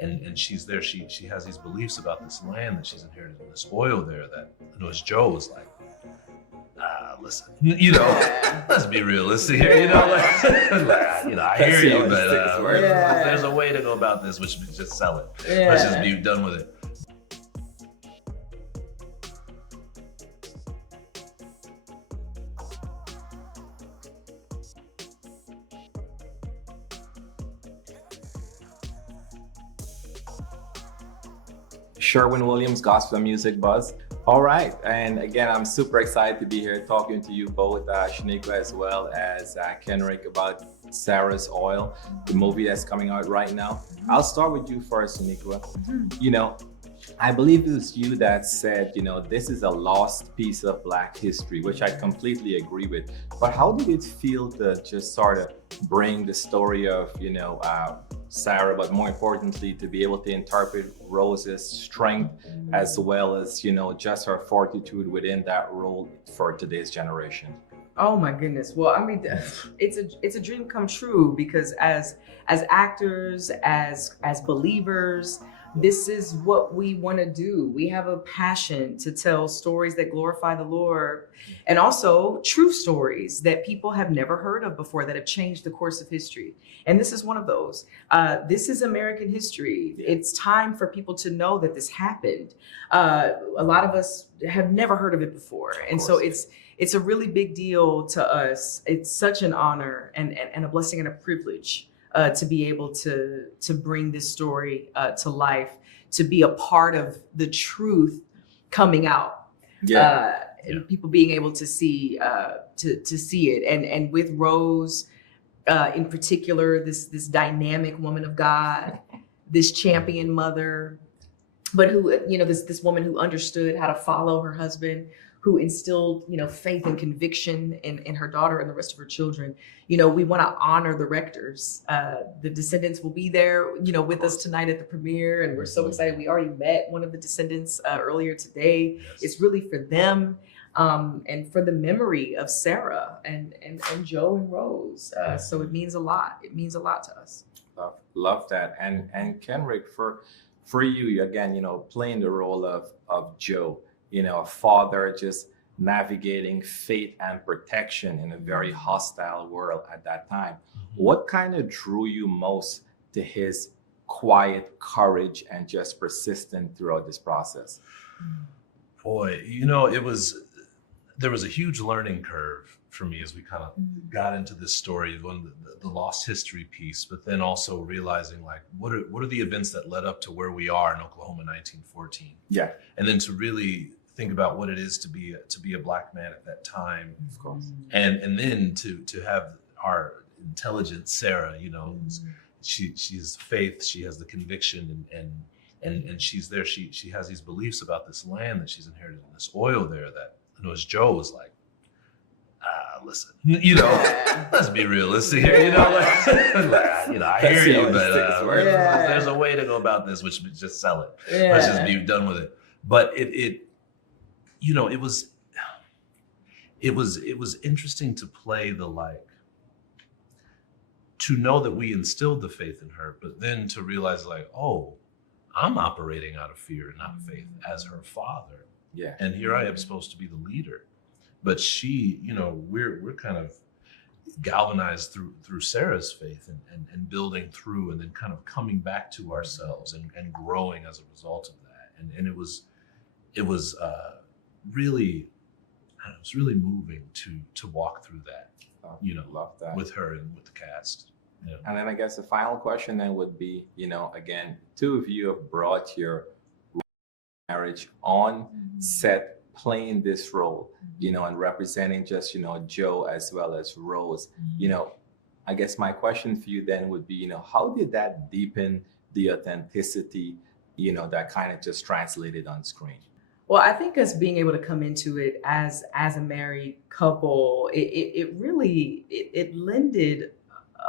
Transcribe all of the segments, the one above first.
and she's there. She has these beliefs about this land that she's inherited, and this oil there that as Joe was like, listen, let's be realistic here, I hear you, but there's a way to go about this, which is just sell it. Let's just be done with it. Sherwin Williams, Gospel Music Buzz. All right, and again, I'm super excited to be here talking to you both, Sonequa as well as Kenric, about Sarah's Oil, the movie that's coming out right now. I'll start with you first, Sonequa. I believe it was you that said, this is a lost piece of Black history, which I completely agree with. But how did it feel to just sort of bring the story of, Sarah, but more importantly, to be able to interpret Rose's strength as well as, just her fortitude within that role for today's generation? Oh my goodness. Well, I mean, it's a dream come true, because as actors, as believers, this is what we want to do. We have a passion to tell stories that glorify the Lord, and also true stories that people have never heard of before, that have changed the course of history. And this is one of those. This is American history. It's time for people to know that this happened. A lot of us have never heard of it before. And so it's a really big deal to us. It's such an honor and a blessing and a privilege to be able to bring this story to life, to be a part of the truth coming out, and people being able to see it, and with Rose in particular, this dynamic woman of God, this champion mother, but who this woman who understood how to follow her husband, who instilled, faith and conviction in her daughter and the rest of her children. We want to honor the Rectors. The descendants will be there, with us tonight at the premiere, and we're so excited. We already met one of the descendants earlier today. Yes. It's really for them, and for the memory of Sarah and Joe and Rose. So it means a lot. It means a lot to us. Love that. And Kenric, for you, again, playing the role of Joe, a father just navigating faith and protection in a very hostile world at that time. What kind of drew you most to his quiet courage and just persistent throughout this process? Boy, there was a huge learning curve for me as we kind of got into this story, the lost history piece, but then also realizing, like, what are the events that led up to where we are in Oklahoma 1914? Yeah. And then to really think about what it is to be a Black man at that time. Of course. And then to have our intelligent Sarah, she has faith, she has the conviction, and she's there. She has these beliefs about this land that she's inherited, and this oil there that, as Joe was like, listen, let's be realistic here, I hear you, but there's a way to go about this, which is just sell it. Let's just be done with it. But it was interesting to play to know that we instilled the faith in her, but then to realize, like, oh, I'm operating out of fear and not faith as her father. Yeah. And here I am supposed to be the leader. But she, we're kind of galvanized through Sarah's faith and building through, and then kind of coming back to ourselves and growing as a result of that. And it was really moving to walk through that, love that, with her and with the cast. Yeah. And then I guess the final question then would be, again, two of you have brought your marriage on set, playing this role, and representing just, Joe as well as Rose. I guess my question for you then would be, how did that deepen the authenticity, that kind of just translated on screen? Well, I think us being able to come into it as a married couple, it really lended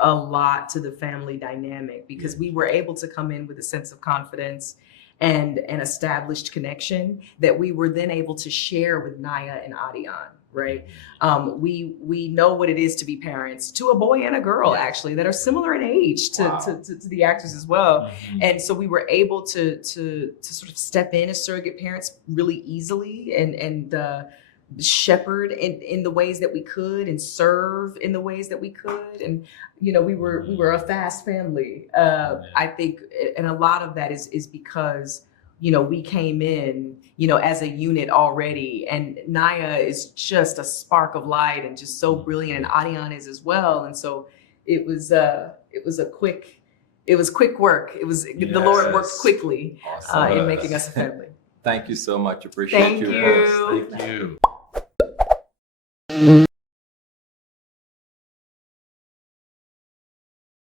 a lot to the family dynamic, because we were able to come in with a sense of confidence and an established connection that we were then able to share with Naya and Adian, right? We know what it is to be parents to a boy and a girl, actually, that are similar in age to the actors as well. And so we were able to sort of step in as surrogate parents really easily and shepherd in the ways that we could and serve in the ways that we could. And, you know, we were a fast family. I think, and a lot of that is because, you know, we came in, you know, as a unit already, and Naya is just a spark of light and just so brilliant, and Adian is as well. And so it was quick work. The Lord worked quickly in making us a family. Thank you so much. Appreciate you. Thank you. Thank you.